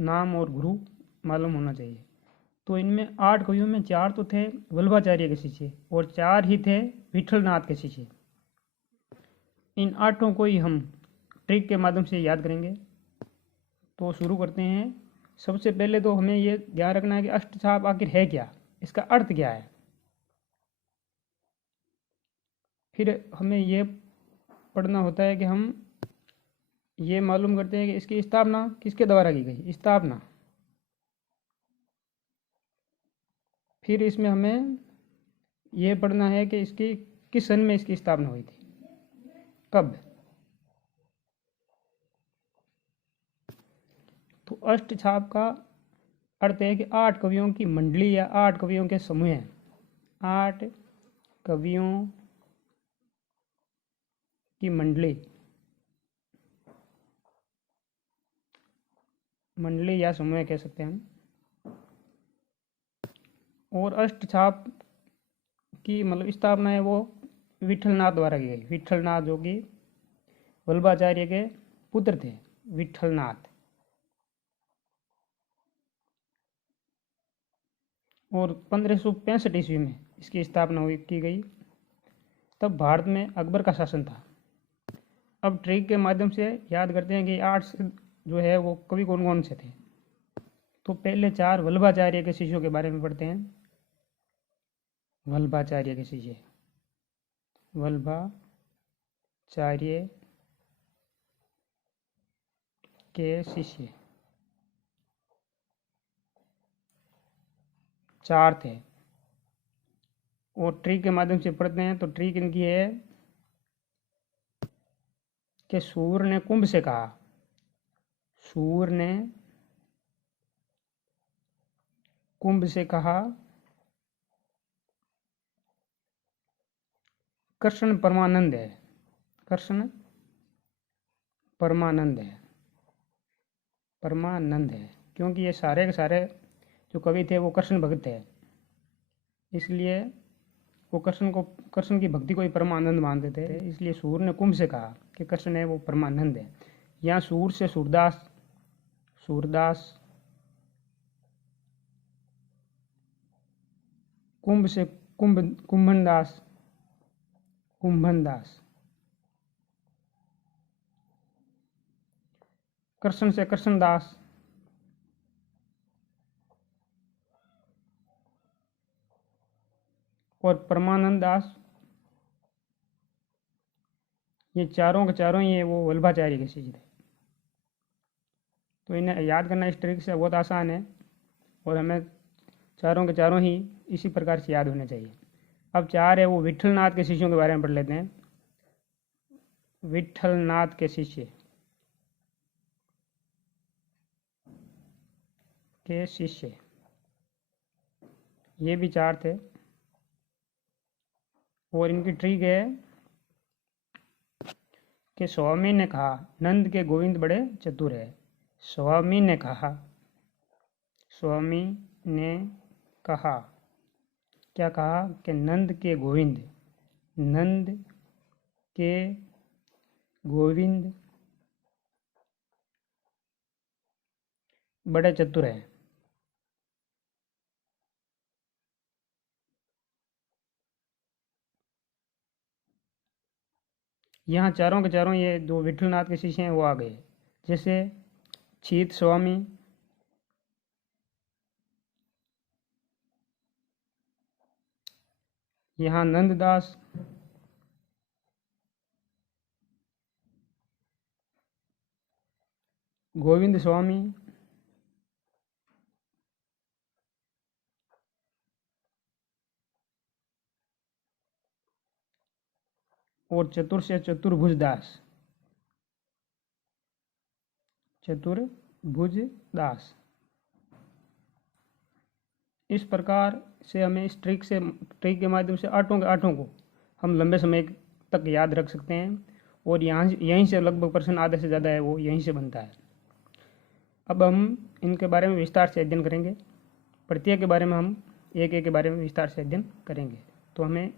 नाम और गुरु मालूम होना चाहिए। तो इनमें 8 कवियों में 4 तो थे वल्लभाचार्य के शिष्य और 4 ही थे विठलनाथ के शिष्य। इन 8 को ही हम ट्रिक के माध्यम से याद करेंगे। तो शुरू करते हैं। सबसे पहले तो हमें ये ध्यान रखना है कि अष्टछाप आखिर है क्या, इसका अर्थ क्या है। फिर हमें ये पढ़ना होता है कि हम ये मालूम करते हैं कि इसकी स्थापना किसके द्वारा की गई, स्थापना। फिर इसमें हमें ये पढ़ना है कि इसकी किस सन में इसकी स्थापना हुई थी, कब। तो अष्टछाप का अर्थ है कि 8 कवियों की मंडली या 8 कवियों के समूह हैं। 8 कवियों की मंडली या समूह कह सकते हैं हम। और अष्टछाप की मतलब स्थापना है वो विठलनाथ द्वारा की गई। विठलनाथ जो कि वल्लभाचार्य के पुत्र थे, विठलनाथ। और 1565 ईस्वी में इसकी स्थापना की गई। तब भारत में अकबर का शासन था। अब ट्रिक के माध्यम से याद करते हैं कि 8 जो है वो कवि कौन कौन से थे। तो पहले 4 वल्लभाचार्य के शिष्यों के बारे में पढ़ते हैं। वल्लभाचार्य के शिष्य, वल्लभाचार्य के शिष्य 4 थे। और ट्रिक के माध्यम से पढ़ते हैं। तो ट्रिक इनकी है कि सूर ने कुंभ से कहा, सूर ने कुंभ से कहा, कृष्ण परमानंद है, कृष्ण परमानंद है, परमानंद है। क्योंकि ये सारे के सारे जो कवि थे वो कृष्ण भक्त थे, इसलिए वो कृष्ण की भक्ति को ही परमानंद मानते थे। इसलिए सूर ने कुंभ से कहा कि कृष्ण है वो परमानंद है। यहाँ सूर से सूरदास, सूरदास, कुंभ से कुंभनदास, कुंभनदास, कृष्ण से कृष्णदास, और परमानंद दास। ये चारों के चारों ही वो वल्लभाचार्य के शिष्य थे। तो इन्हें याद करना इस ट्रिक से बहुत आसान है और हमें चारों के चारों ही इसी प्रकार से याद होने चाहिए। अब 4 है वो विठलनाथ के शिष्यों के बारे में पढ़ लेते हैं। विठलनाथ के शिष्य ये भी 4 थे। और इनकी ट्रिक है कि स्वामी ने कहा नंद के गोविंद बड़े चतुर है। स्वामी ने कहा, स्वामी ने कहा, क्या कहा कि नंद के गोविंद, नंद के गोविंद बड़े चतुर है। यहाँ चारों के चारों ये जो विठलनाथ के शिष्य हैं वो आ गए। जैसे छीत स्वामी, यहाँ नंददास, गोविंद स्वामी, और चतुर से चतुर्भुज दास, चतुर्भुज दास। इस प्रकार से हमें इस ट्रिक के माध्यम से 8 को हम लंबे समय तक याद रख सकते हैं। और यहीं से लगभग प्रश्न आधे से ज़्यादा है वो यहीं से बनता है। अब हम इनके बारे में विस्तार से अध्ययन करेंगे। प्रत्येक के बारे में हम एक के बारे में विस्तार से अध्ययन करेंगे। तो हमें